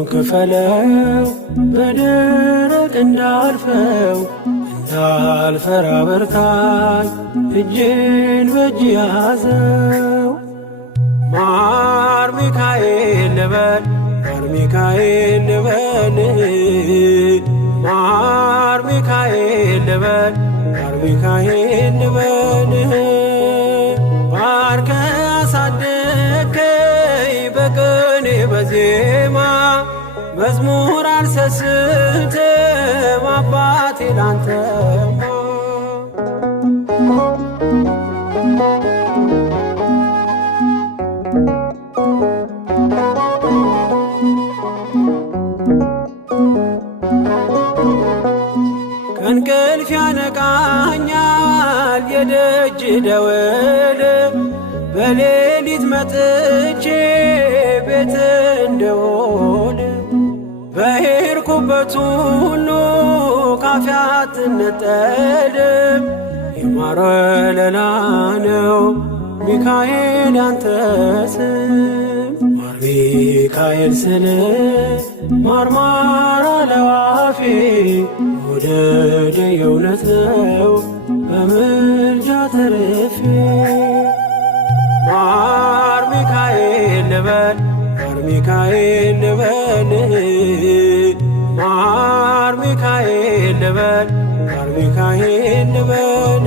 ዕዳውን ክፈለው በደረቅ እንዳልፈራ በርታኝ እጄን በእጅ ያዘው። ማር ሚካኤል ልበል ማር ሚካኤል ልበል ማር ሚካኤል ልበል ማር ሚካኤል ልበል ባርከ አሳደከኝ በቅኔ በዜማ መዝሙር አልሰስትም አባቴ ላንተማ። ከእንቅልፍ ያነቃኛል የደጅ ደወል በሌሊት መጥቼ ቤት እንደውል በሄድኩበት ሁሉ ካፌ አትነጠልም። የማር ወለላ ነው ሚካኤል ያንተ ስም ማር ሚካኤል ስል ማርማር አለው አፌ መውደድ የእውነት ነው በምልጃ ተርፌ። ማር ሚካኤል ልበል ማር ሚካኤል ልበል ማር ሚካኤል ልበል ማር ሚካኤል ልበል